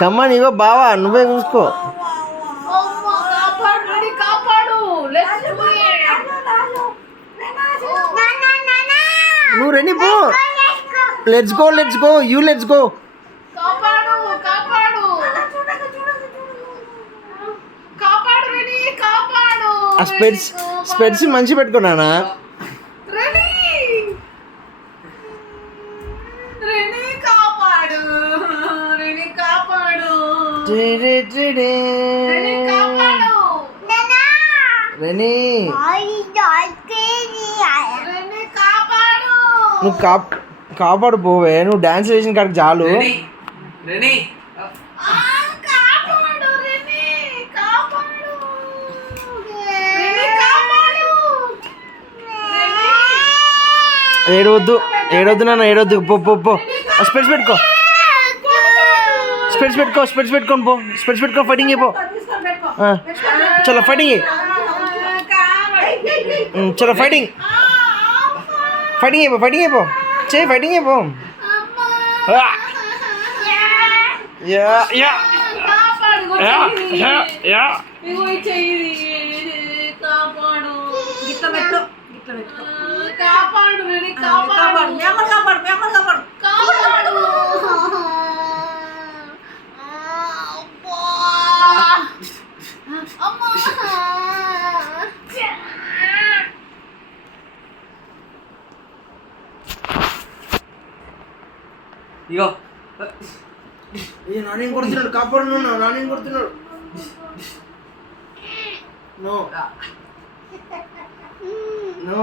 కమ్మా నీగో బావా నువ్వే చూసుకో. నువ్వు రెడీ పో. Let's go you let's go. ఆ స్పెట్స్ మంచి పెట్టుకున్నానా. నువ్వు కాపాడు పోవే. నువ్వు డాన్స్ వేసిన కాడికి చాలు. ఏడవద్దు నాన్న ఏడవద్దు. పో స్పెట్స్ పెట్టుకొని పో. స్పెట్స్ పెట్టుకొని ఫైటింగ్ అయిపో. చలో ఫైటింగ్ అయిపో చేయి. ఫైటింగ్ అయిపో. ఇగో నానేం కొడుతున్నాడు. కాపాడు. నానేం కొడుతున్నాడు. No no